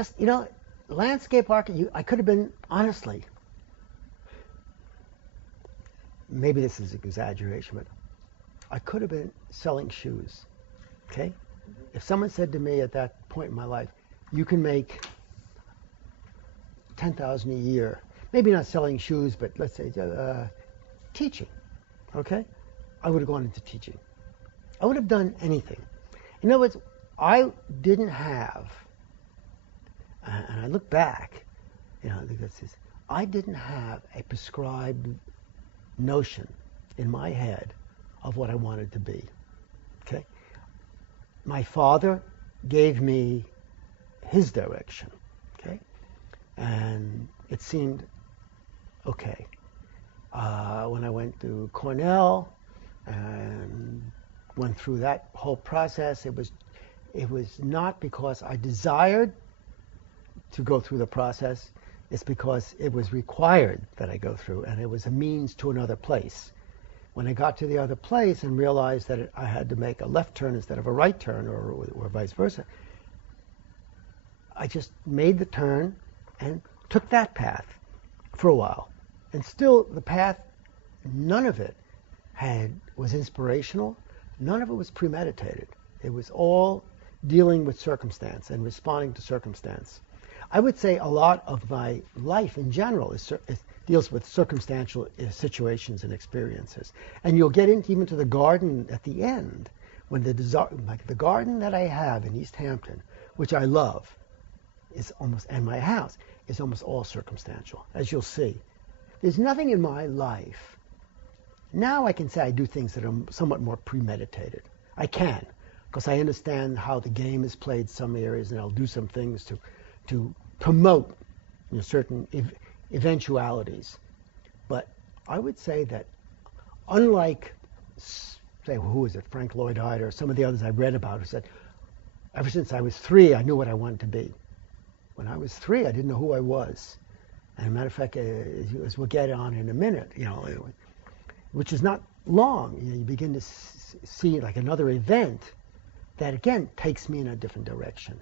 just, landscape architect, I could have been, honestly, maybe this is an exaggeration, but I could have been selling shoes, okay? If someone said to me at that point in my life, you can make $10,000 a year, maybe not selling shoes, but let's say teaching, okay? I would have gone into teaching. I would have done anything. In other words, I didn't have, and I look back, I didn't have a prescribed notion in my head of what I wanted to be, okay? My father gave me his direction, okay? And it seemed okay. When I went to Cornell and went through that whole process, it was not because I desired to go through the process. It's because it was required that I go through, and it was a means to another place. When I got to the other place and realized that I had to make a left turn instead of a right turn, or vice versa, I just made the turn and took that path for a while. And still, the path, none of it was inspirational. None of it was premeditated. It was all dealing with circumstance and responding to circumstance. I would say a lot of my life in general deals with circumstantial situations and experiences. And you'll get even to the garden at the end, when the garden that I have in East Hampton, which I love, and my house is almost all circumstantial, as you'll see. There's nothing in my life. Now I can say I do things that are somewhat more premeditated. I can, because I understand how the game is played some areas, and I'll do some things to promote certain eventualities. But I would say that unlike, say, who is it, Frank Lloyd Wright, or some of the others I read about, who said, ever since I was 3, I knew what I wanted to be. When I was 3, I didn't know who I was. And as a matter of fact, as we'll get on in a minute, which is not long, you begin to see like another event that again takes me in a different direction.